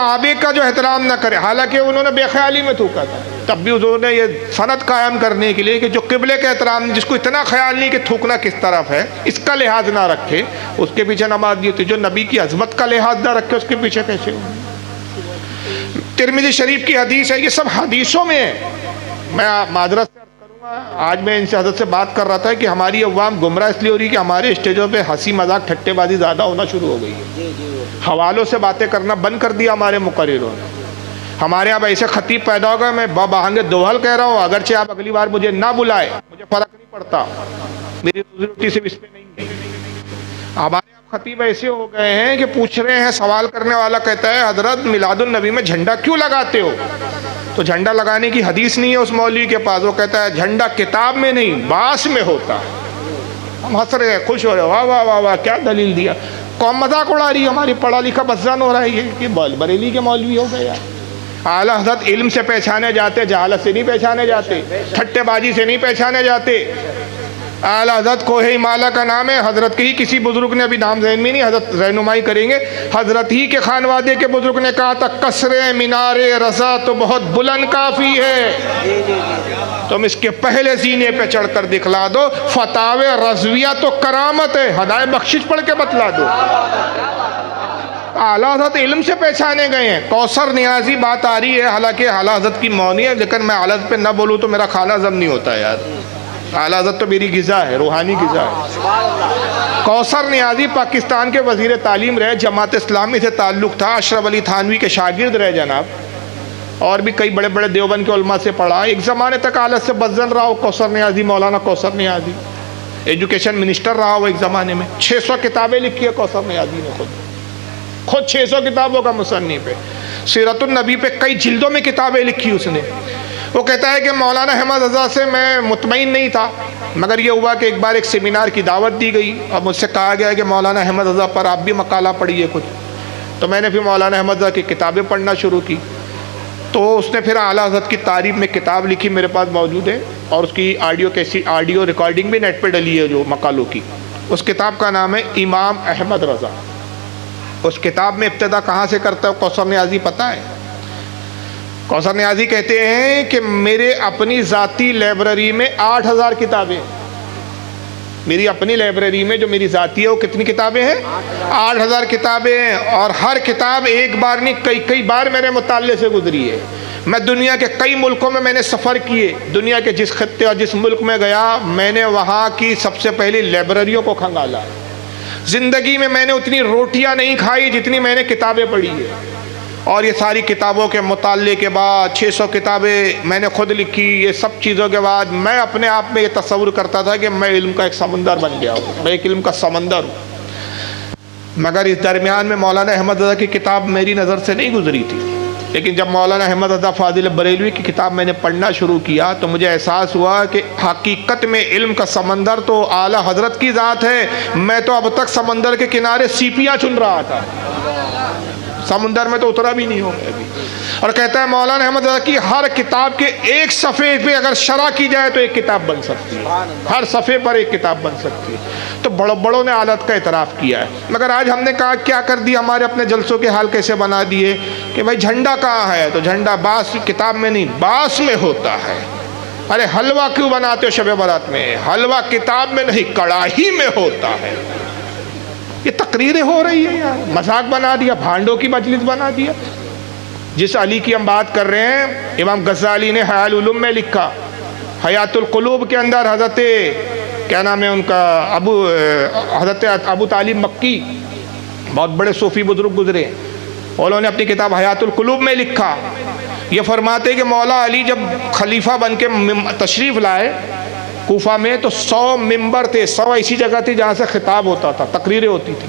کعبے کا جو احترام نہ کرے، حالانکہ انہوں نے بے خیالی میں تھوکا تھا، تب بھی انہوں نے یہ سند قائم کرنے کے لیے کہ جو قبلے کا احترام، جس کو اتنا خیال نہیں کہ تھوکنا کس طرف ہے، اس کا لحاظ نہ رکھے، اس کے پیچھے نماز نہیں ہوتی۔ جو نبی کی عظمت کا لحاظ نہ رکھے، اس کے پیچھے کیسے ہو؟ ترمذی شریف کی حدیث ہے، یہ سب حدیثوں میں ہے۔ میں معذرت سے عرض کروں گا، آج میں ان سے حضرت سے بات کر رہا تھا کہ ہماری عوام گمراہ اس لیے ہو رہی ہے کہ ہمارے اسٹیجوں پہ ہنسی مذاق ٹھٹے بازی زیادہ ہونا شروع ہو گئی ہے، حوالوں سے باتیں کرنا بند کر دیا ہمارے مقرروں نے۔ ہمارے یہاں ایسے خطیب پیدا ہو گئے، میں بآہنگ دوحل کہہ رہا ہوں، اگرچہ آپ اگلی بار مجھے نہ بلائے مجھے فرق نہیں پڑتا، میری روزی روٹی صرف اس پہ نہیں ہے۔ ہمارے یہاں خطیب ایسے ہو گئے ہیں کہ پوچھ رہے ہیں، سوال کرنے والا کہتا ہے حضرت میلاد النبی میں جھنڈا کیوں لگاتے ہو؟ تو جھنڈا لگانے کی حدیث نہیں ہے اس مولوی کے پاس، وہ کہتا ہے جھنڈا کتاب میں نہیں باس میں ہوتا ہے۔ ہم ہنس رہے ہیں، خوش ہو رہے ہیں، واہ واہ واہ واہ کیا دلیل دیا۔ قوم مذاق اڑا رہی ہے، ہماری پڑھا لکھا بزن ہو رہا ہے یہ کہ بریلی کے مولوی ہو گئے یار۔ اعلیٰ حضرت علم سے پہچانے جاتے، جہالت سے نہیں پہچانے جاتے، ٹھٹے بازی سے نہیں پہچانے جاتے۔ اعلیٰ حضرت کوہ ہمالیہ کا نام ہے، حضرت کے ہی کسی بزرگ نے، ابھی نام ذہن میں نہیں، حضرت رہنمائی کریں گے، حضرت ہی کے خانوادے کے بزرگ نے کہا تھا قصر مینار رضا تو بہت بلند کافی ہے، تم اس کے پہلے زینے پہ چڑھ کر دکھلا دو، فتاوی رضویہ تو کرامت ہے، ہدایت بخشش پڑھ کے بتلا دو۔ اعلیٰ حضرت علم سے پہچانے گئے ہیں۔ کوثر نیازی بات آ رہی ہے، حالانکہ اعلیٰ حضرت کی مونی ہے، لیکن میں اعلیٰ حضرت پہ نہ بولوں تو میرا کھانا ہضم نہیں ہوتا یار۔ اعلیٰ حضرت تو میری غذا ہے، روحانی غذا ہے۔ کوثر نیازی پاکستان کے وزیر تعلیم رہے، جماعت اسلامی سے تعلق تھا، اشرف علی تھانوی کے شاگرد رہے جناب، اور بھی کئی بڑے بڑے دیوبند کے علماء سے پڑھا۔ ایک زمانے تک اعلیٰ سے بزن رہا ہو کوثر نیازی، مولانا کوثر نیازی ایجوکیشن منسٹر رہا ہو ایک زمانے میں۔ 600 کتابیں لکھی ہے کوثر نیازی نے، خود 600 کتابوں کا مصنف ہے۔ سیرت النبی پہ کئی جلدوں میں کتابیں لکھی اس نے۔ وہ کہتا ہے کہ مولانا احمد رضا سے میں مطمئن نہیں تھا، مگر یہ ہوا کہ ایک بار ایک سیمینار کی دعوت دی گئی اور مجھ سے کہا گیا کہ مولانا احمد رضا پر آپ بھی مقالہ پڑھیے کچھ، تو میں نے پھر مولانا احمد رضا کی کتابیں پڑھنا شروع کی۔ تو اس نے پھر اعلیٰ حضرت کی تعریف میں کتاب لکھی، میرے پاس موجود ہے، اور اس کی آڈیو ریکارڈنگ بھی نیٹ پہ ڈلی ہے جو مقالوں کی۔ اس کتاب کا نام ہے امام احمد رضا۔ اس کتاب میں ابتدا کہاں سے کرتا ہے کوثر نیازی پتہ ہے؟ کوثر نیازی کہتے ہیں کہ میرے اپنی ذاتی لائبریری میں 8000 کتابیں، میری اپنی لائبریری میں جو میری ذاتی ہے وہ کتنی کتابیں ہیں؟ 8000 کتابیں ہیں، اور ہر کتاب ایک بار نہیں کئی بار میرے مطالعے سے گزری ہے۔ میں دنیا کے کئی ملکوں میں نے سفر کیے، دنیا کے جس خطے اور جس ملک میں گیا میں نے وہاں کی سب سے پہلی لائبریریوں کو کھنگالا۔ زندگی میں نے اتنی روٹیاں نہیں کھائی جتنی میں نے کتابیں پڑھی ہے، اور یہ ساری کتابوں کے مطالعے کے بعد 600 کتابیں میں نے خود لکھی، یہ سب چیزوں کے بعد میں اپنے آپ میں یہ تصور کرتا تھا کہ میں علم کا ایک سمندر بن گیا ہوں، میں ایک علم کا سمندر ہوں۔ مگر اس درمیان میں مولانا احمد رضا کی کتاب میری نظر سے نہیں گزری تھی، لیکن جب مولانا احمد رضا فاضل بریلوی کی کتاب میں نے پڑھنا شروع کیا تو مجھے احساس ہوا کہ حقیقت میں علم کا سمندر تو اعلیٰ حضرت کی ذات ہے، میں تو اب تک سمندر کے کنارے سیپیاں چن رہا تھا، سمندر میں تو اترا بھی نہیں ہوں ابھی۔ اور کہتا ہے مولانا احمد رضا کی ہر کتاب کے ایک صفحے پہ اگر شرح کی جائے تو ایک کتاب بن سکتی ہے، ہر صفحے پر ایک کتاب بن سکتی ہے۔ تو بڑوں نے حالت کا اعتراف کیا ہے، مگر آج ہم نے کہا کیا کر دیا، ہمارے اپنے جلسوں کے حال کیسے بنا دیے کہ بھائی جھنڈا کہاں ہے، تو جھنڈا باس کتاب میں نہیں باس میں ہوتا ہے۔ ارے حلوہ کیوں بناتے ہو شب برات میں، حلوہ کتاب میں نہیں کڑاہی میں ہوتا ہے۔ یہ تقریریں ہو رہی ہیں یار، مذاق بنا دیا، بھانڈوں کی مجلس بنا دیا۔ جس علی کی ہم بات کر رہے ہیں، امام غزالی نے حیاء العلوم میں لکھا، حیات القلوب کے اندر حضرت کیا نام ہے ان کا حضرت ابو طالب مکی، بہت بڑے صوفی بزرگ گزرے، انہوں نے اپنی کتاب حیات القلوب میں لکھا، یہ فرماتے کہ مولا علی جب خلیفہ بن کے تشریف لائے کوفہ میں تو 100 ممبر تھے، 100 ایسی جگہ تھی جہاں سے خطاب ہوتا تھا، تقریریں ہوتی تھی۔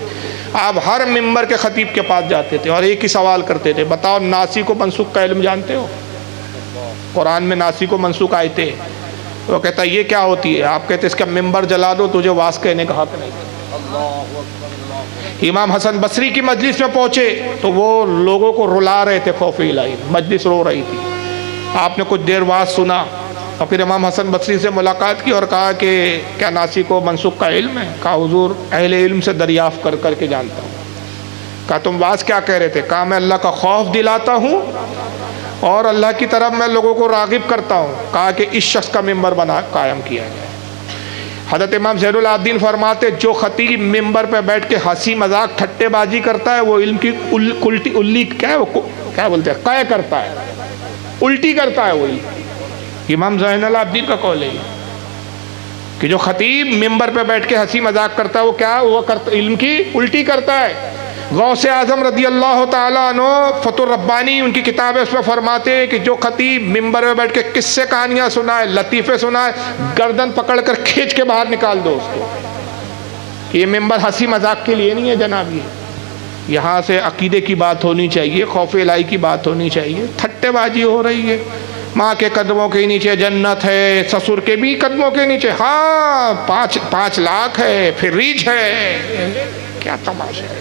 آپ ہر ممبر کے خطیب کے پاس جاتے تھے اور ایک ہی سوال کرتے تھے، بتاؤ ناسخ و منسوخ کا علم جانتے ہو؟ قرآن میں ناسخ و منسوخ آئے تھے، وہ کہتا ہے یہ کیا ہوتی ہے؟ آپ کہتے اس کا ممبر جلا دو، تجھے واز کہنے کا حق نہیں۔ امام حسن بصری کی مجلس میں پہنچے تو وہ لوگوں کو رلا رہے تھے، خوف الہی، مجلس رو رہی تھی۔ آپ نے کچھ دیر واز سنا اور پھر امام حسن بصری سے ملاقات کی اور کہا کہ کیا ناسخ و منسوخ کا علم ہے؟ کہا حضور اہل علم سے دریافت کر کے جانتا ہوں۔ کہا تم باز کیا کہہ رہے تھے؟ کہا میں اللہ کا خوف دلاتا ہوں اور اللہ کی طرف میں لوگوں کو راغب کرتا ہوں. کہا کہ اس شخص کا ممبر قائم کیا جائے. حضرت امام زین العابدین فرماتے جو خطیب ممبر پہ بیٹھ کے ہنسی مذاق ٹھٹے بازی کرتا ہے وہ علم کی الٹی کیا بولتے ہیں قے کرتا ہے، الٹی کرتا ہے. وہی امام زین العابدین کا قول ہے کہ جو خطیب ممبر پہ بیٹھ کے ہنسی مذاق کرتا ہے وہ کیا علم کی الٹی کرتا ہے. غوث اعظم رضی اللہ تعالیٰ عنہ فتح الربانی ان کی کتاب ہے، اس میں فرماتے ہیں کہ جو خطیب ممبر پہ بیٹھ کے قصے کہانیاں سنائے، لطیفے سنائے، گردن پکڑ کر کھینچ کے باہر نکال دو اس کو. یہ ممبر ہنسی مذاق کے لیے نہیں ہے جناب. یہاں سے عقیدے کی بات ہونی چاہیے، خوف الہی کی بات ہونی چاہیے. ٹھٹے بازی ہو رہی ہے. ماں کے قدموں کے نیچے جنت ہے، سسر کے بھی قدموں کے نیچے ہاں 5 لاکھ ہے، پھر ریچھ ہے. کیا تماشا ہے.